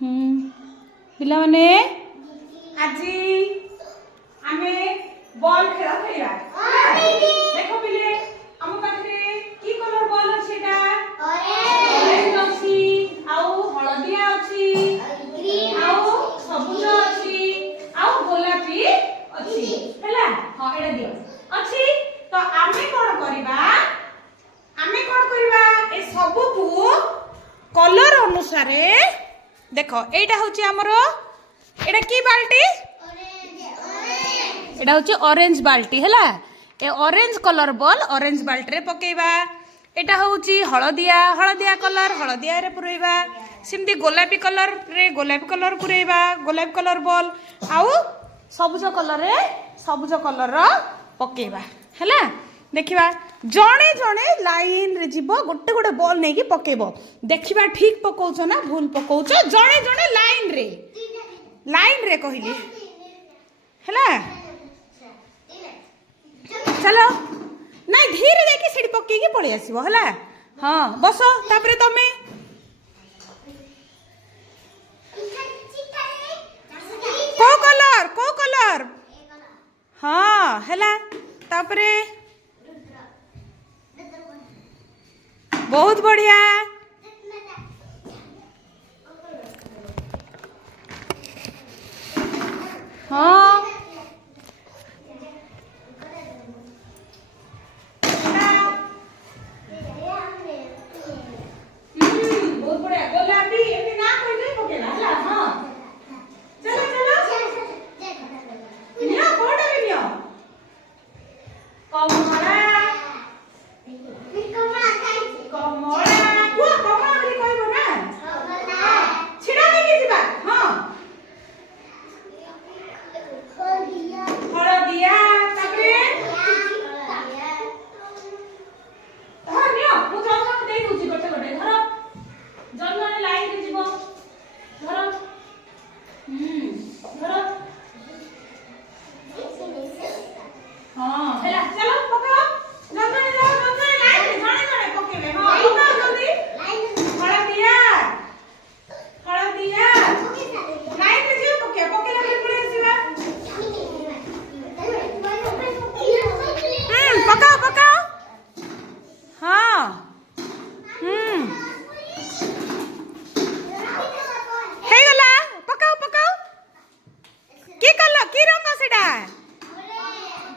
पिला माने आजी आमे बॉल खेला खेला देखो पिले हम पाखरे की कलर बॉल अछि एटा ऑरेंज अछि आउ हळदिया अछि आउ सबुज अछि आउ गोलापी अछि हैला हां एटा दियो अछि तो आमे कोन करिबा ए सबु को कलर अनुसारे देखो एटा होची हमरो एटा की बाल्टी एटा होची ऑरेंज बाल्टी हैला ए ऑरेंज कलर बॉल ऑरेंज बाल्टी रे पकेबा एटा होची हळदिया हळदिया रे पुरेबा सिमती गोलापी कलर पुरेबा गोलापी कलर बॉल आउ सबुज कलर रो पकेबा हैला देखिबा जणे जणे लाइन रे जीवो गोटे गोटे बॉल नै की पकेबो देखिबा ठीक पकोउछ ना भूल पकोउछ जणे जणे लाइन रे कहिली हैला चलो नहीं धीरे देखी सीढ़ी पक्की की पड़े आसो है हाँ बस तापरे तमे को कलर हाँ हैला तापरे बहुत बढ़िया हाँ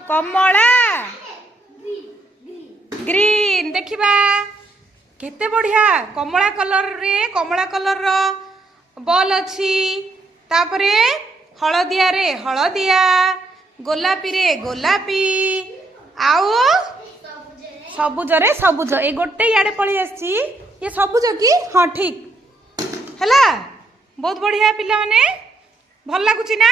कमला ग्रीन देखिबा केते बढ़िया कमला कलर रो बॉल अछि तापरे हळदिया रे हळदिया गोलापी रे गोलापी आउ सबुज रे सबुज ए गोटे याडे पळी आछि ये सबुज की हां ठीक हैला बहुत बढ़िया पिला माने भल लागुची ना।